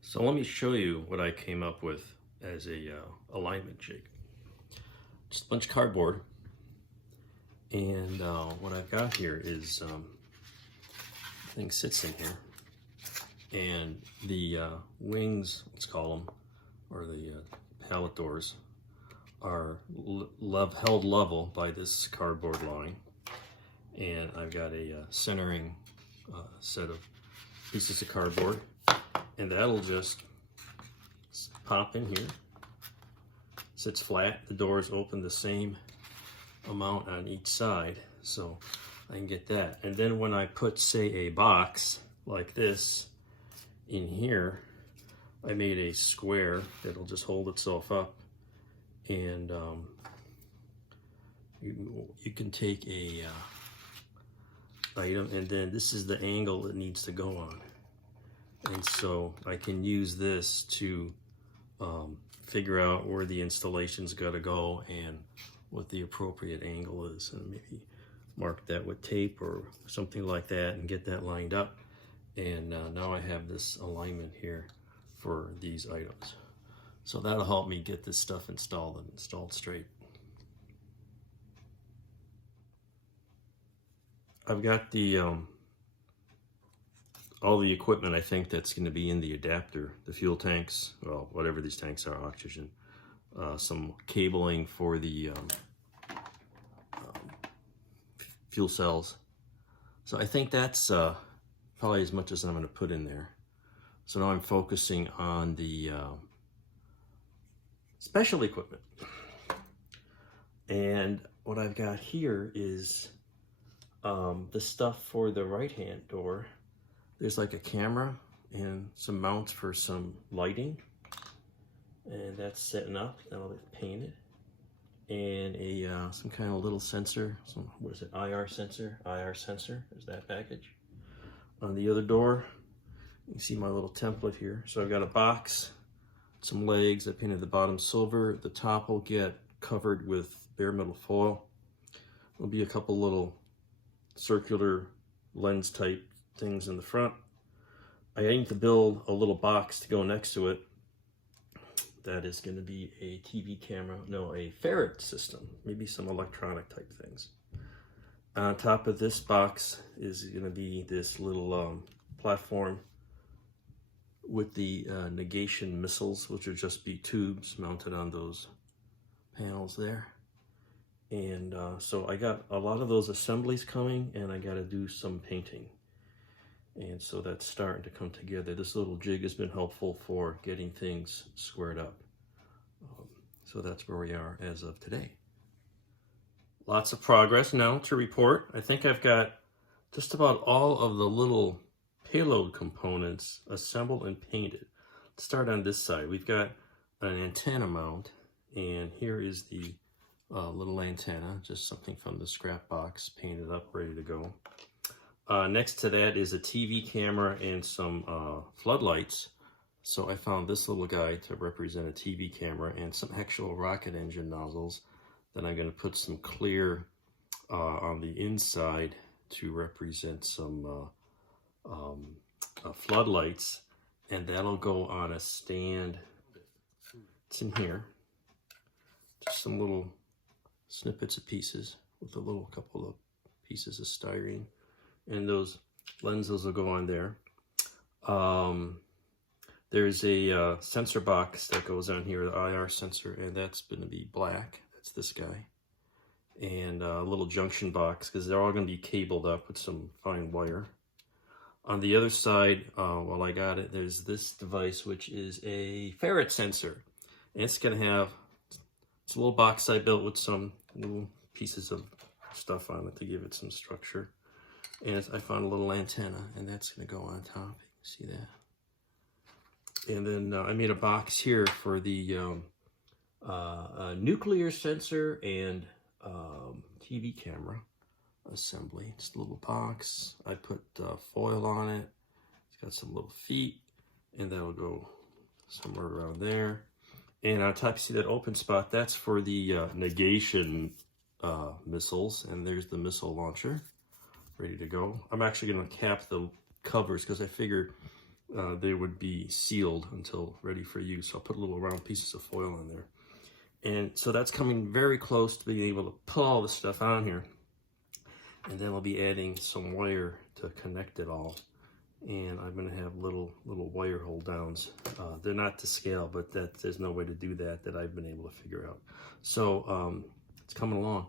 So let me show you what I came up with as a alignment jig. Just a bunch of cardboard, and what I've got here is the thing sits in here, and the wings, let's call them, or the pallet doors, are held level by this cardboard line, and I've got a centering set of pieces of cardboard, and that'll just pop in here. Sits flat, the doors open the same amount on each side, so I can get that. And then when I put, say, a box like this in here, I made a square that'll just hold itself up, and you can take a item, and then this is the angle it needs to go on. And so I can use this to figure out where the installation's got to go and what the appropriate angle is, and maybe mark that with tape or something like that and get that lined up. And now I have this alignment here for these items. So that'll help me get this stuff installed and installed straight. I've got the all the equipment, I think, that's going to be in the adapter, the fuel tanks, well, whatever these tanks are, oxygen, some cabling for the fuel cells. So I think that's probably as much as I'm going to put in there. So now I'm focusing on the special equipment. And what I've got here is the stuff for the right-hand door. There's like a camera and some mounts for some lighting, and that's setting up. That'll be painted, and a some kind of little sensor. What is it? IR sensor. There's that package. On the other door, you can see my little template here. So I've got a box, some legs. I painted the bottom silver. The top will get covered with bare metal foil. There'll be a couple little circular lens type things in the front. I need to build a little box to go next to it. That is going to be a TV camera, no, a ferret system, maybe some electronic type things. On top of this box is going to be this little platform with the negation missiles, which would just be tubes mounted on those panels there. And so I got a lot of those assemblies coming, and I got to do some painting. And so that's starting to come together. This little jig has been helpful for getting things squared up. So that's where we are as of today. Lots of progress now to report. I think I've got just about all of the little payload components assembled and painted. Let's start on this side. We've got an antenna mount, and here is the little antenna, just something from the scrap box, painted up, ready to go. Next to that is a TV camera and some floodlights. So I found this little guy to represent a TV camera, and some actual rocket engine nozzles that I'm going to put some clear on the inside to represent some floodlights, and that'll go on a stand. It's in here. Just some little snippets of pieces with a little couple of pieces of styrene. And those lenses will go on there. There's a sensor box that goes on here, the IR sensor, and that's going to be black. That's this guy. And a little junction box, because they're all going to be cabled up with some fine wire. On the other side, while I got it, there's this device, which is a ferret sensor. And it's going to have, it's a little box I built with some little pieces of stuff on it to give it some structure. And I found a little antenna, and that's going to go on top. You can see that. And then I made a box here for the nuclear sensor and TV camera assembly. Just a little box. I put foil on it. It's got some little feet, and that'll go somewhere around there. And on top, you see that open spot? That's for the negation missiles, and there's the missile launcher ready to go. I'm actually going to cap the covers because I figured they would be sealed until ready for use. So I'll put little round pieces of foil in there. And so that's coming very close to being able to pull all this stuff on here. And then I'll be adding some wire to connect it all. And I'm going to have little wire hold downs. They're not to scale, but there's no way to do that I've been able to figure out. So it's coming along.